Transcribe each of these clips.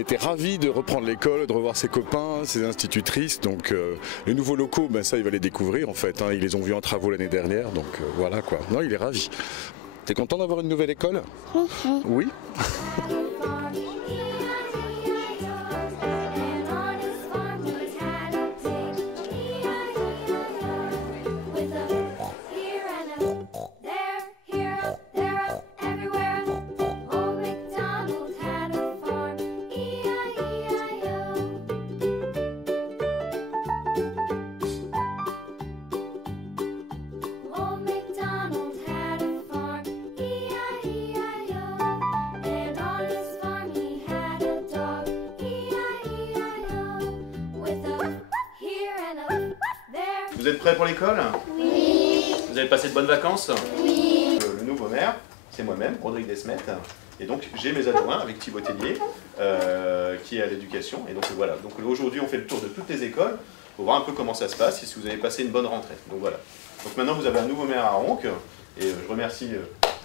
a été ravi de reprendre l'école, de revoir ses copains, ses institutrices. Donc les nouveaux locaux, ben, ça il va les découvrir en fait. Hein. Ils les ont vus en travaux l'année dernière, donc voilà quoi. Non, il est ravi. T'es content d'avoir une nouvelle école? Oui. Vous êtes prêts pour l'école? Oui. Vous avez passé de bonnes vacances? Oui. Le nouveau maire, c'est moi-même, Rodrigue Desmet. Et donc j'ai mes adjoints avec Thibaut Tellier, qui est à l'éducation. Et donc voilà, donc aujourd'hui on fait le tour de toutes les écoles pour voir un peu comment ça se passe et si vous avez passé une bonne rentrée. Donc voilà. Donc maintenant vous avez un nouveau maire à Aronc. Et je remercie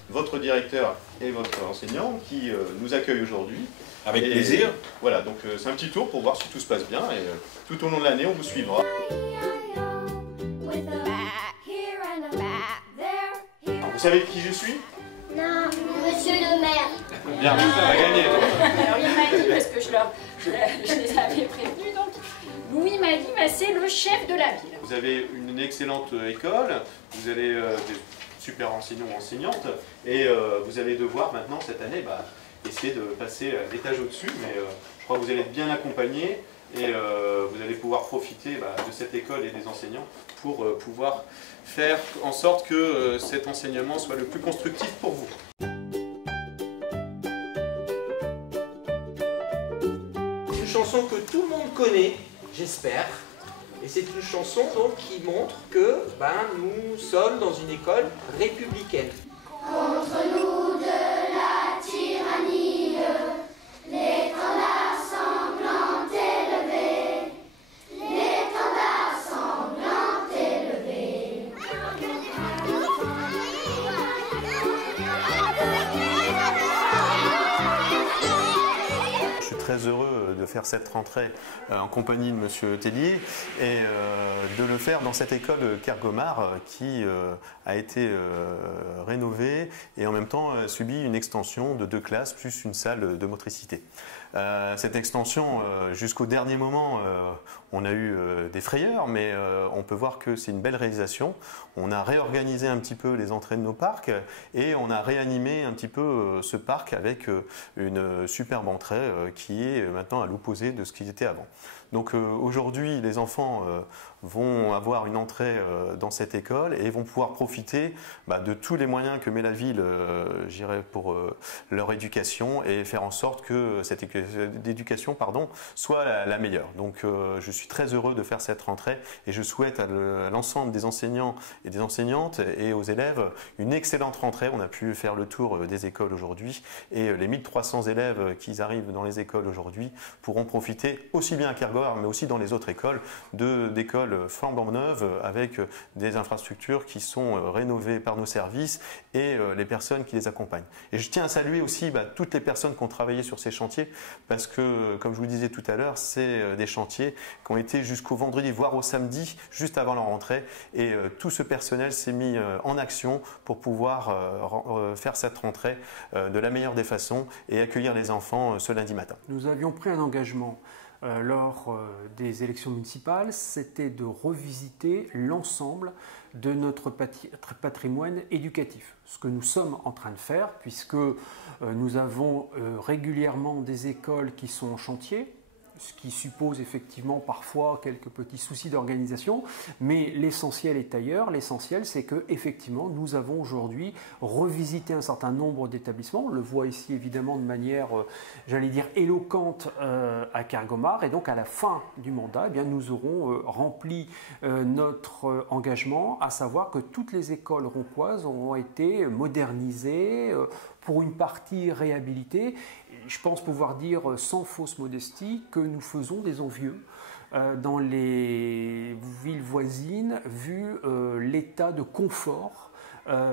votre directeur et votre enseignant qui nous accueillent aujourd'hui. Avec plaisir. Voilà, donc c'est un petit tour pour voir si tout se passe bien. Et tout au long de l'année on vous suivra. Vous savez qui je suis? Non, monsieur le maire. Bien, tu vas gagner. Alors il m'a dit, parce que je les avais prévenus, donc Louis m'a dit, bah, c'est le chef de la ville. Vous avez une excellente école, vous avez des super enseignants ou enseignantes, et vous allez devoir maintenant cette année essayer de passer l'étage au-dessus, mais je crois que vous allez être bien accompagnés et vous allez pouvoir profiter de cette école et des enseignants pour pouvoir faire en sorte que cet enseignement soit le plus constructif pour vous. Une chanson que tout le monde connaît, j'espère, et c'est une chanson donc qui montre que nous sommes dans une école républicaine. Contre nous de la tyrannie, l'étendard sanglant élevé, l'étendard sanglant élevé. Je suis très heureux de faire cette rentrée en compagnie de Monsieur Tellier et de le faire dans cette école Kergomar qui a été rénovée et en même temps a subi une extension de 2 classes plus une salle de motricité. Cette extension, jusqu'au dernier moment, on a eu des frayeurs, mais on peut voir que c'est une belle réalisation. On a réorganisé un petit peu les entrées de nos parcs et on a réanimé un petit peu ce parc avec une superbe entrée qui est maintenant à l'opposé de ce qu'il était avant. Donc aujourd'hui, les enfants vont avoir une entrée dans cette école et vont pouvoir profiter de tous les moyens que met la ville pour leur éducation et faire en sorte que cette éducation soit la meilleure. Donc je suis très heureux de faire cette rentrée et je souhaite à l'ensemble des enseignants et des enseignantes et aux élèves une excellente rentrée. On a pu faire le tour des écoles aujourd'hui et les 1300 élèves qui arrivent dans les écoles aujourd'hui pourront profiter aussi bien à Kergomar mais aussi dans les autres écoles d'écoles flambant neuves avec des infrastructures qui sont rénovées par nos services et les personnes qui les accompagnent. Et je tiens à saluer aussi toutes les personnes qui ont travaillé sur ces chantiers parce que, comme je vous le disais tout à l'heure, c'est des chantiers qui ont été jusqu'au vendredi, voire au samedi, juste avant leur rentrée. Et tout ce personnel s'est mis en action pour pouvoir faire cette rentrée de la meilleure des façons et accueillir les enfants ce lundi matin. Nous avions pris un engagement lors des élections municipales, c'était de revisiter l'ensemble de notre patrimoine éducatif. Ce que nous sommes en train de faire, puisque nous avons régulièrement des écoles qui sont en chantier, ce qui suppose effectivement parfois quelques petits soucis d'organisation, mais l'essentiel est ailleurs. L'essentiel, c'est que effectivement, nous avons aujourd'hui revisité un certain nombre d'établissements. On le voit ici évidemment de manière, j'allais dire, éloquente à Kergomar. Et donc à la fin du mandat, eh bien, nous aurons rempli notre engagement, à savoir que toutes les écoles roncoises auront été modernisées, pour une partie réhabilitée. Je pense pouvoir dire sans fausse modestie que nous faisons des envieux dans les villes voisines vu l'état de confort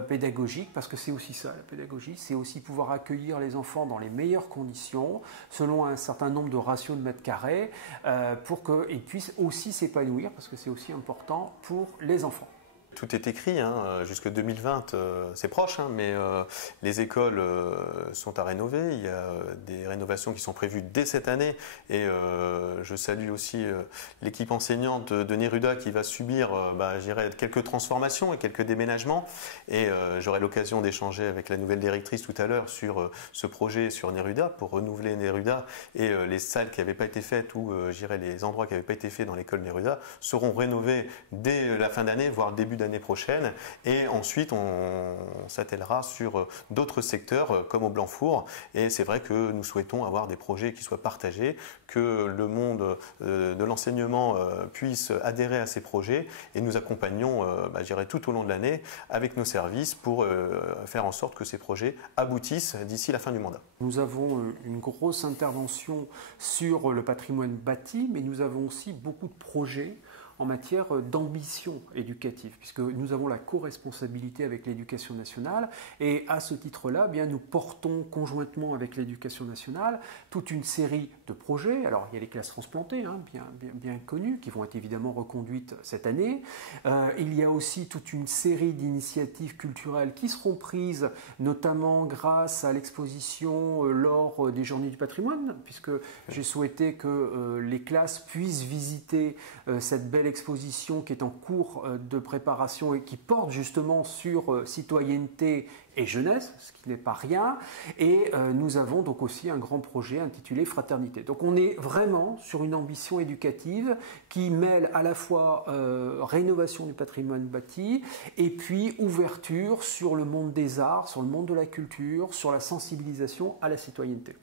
pédagogique, parce que c'est aussi ça, la pédagogie, c'est aussi pouvoir accueillir les enfants dans les meilleures conditions, selon un certain nombre de ratios de mètres carrés, pour qu'ils puissent aussi s'épanouir, parce que c'est aussi important pour les enfants. Tout est écrit, hein, jusque 2020, c'est proche, hein, mais les écoles sont à rénover. Il y a des rénovations qui sont prévues dès cette année. Et je salue aussi l'équipe enseignante de Neruda qui va subir je dirais, quelques transformations et quelques déménagements. Et j'aurai l'occasion d'échanger avec la nouvelle directrice tout à l'heure sur ce projet sur Neruda pour renouveler Neruda. Et les salles qui n'avaient pas été faites ou les endroits qui n'avaient pas été faits dans l'école Neruda seront rénovés dès la fin d'année, voire début d'année prochaine, et ensuite on s'attellera sur d'autres secteurs comme au Blanc-Four, et c'est vrai que nous souhaitons avoir des projets qui soient partagés, que le monde de l'enseignement puisse adhérer à ces projets, et nous accompagnons tout au long de l'année avec nos services pour faire en sorte que ces projets aboutissent d'ici la fin du mandat. Nous avons une grosse intervention sur le patrimoine bâti, mais nous avons aussi beaucoup de projets en matière d'ambition éducative, puisque nous avons la co-responsabilité avec l'Éducation nationale, et à ce titre-là, nous portons conjointement avec l'Éducation nationale toute une série de projets. Alors, il y a les classes transplantées, bien connues, qui vont être évidemment reconduites cette année. Il y a aussi toute une série d'initiatives culturelles qui seront prises, notamment grâce à l'exposition lors des Journées du patrimoine, puisque j'ai souhaité que les classes puissent visiter cette belle exposition qui est en cours de préparation et qui porte justement sur citoyenneté et jeunesse, ce qui n'est pas rien. Et nous avons donc aussi un grand projet intitulé Fraternité. Donc on est vraiment sur une ambition éducative qui mêle à la fois rénovation du patrimoine bâti et puis ouverture sur le monde des arts, sur le monde de la culture, sur la sensibilisation à la citoyenneté.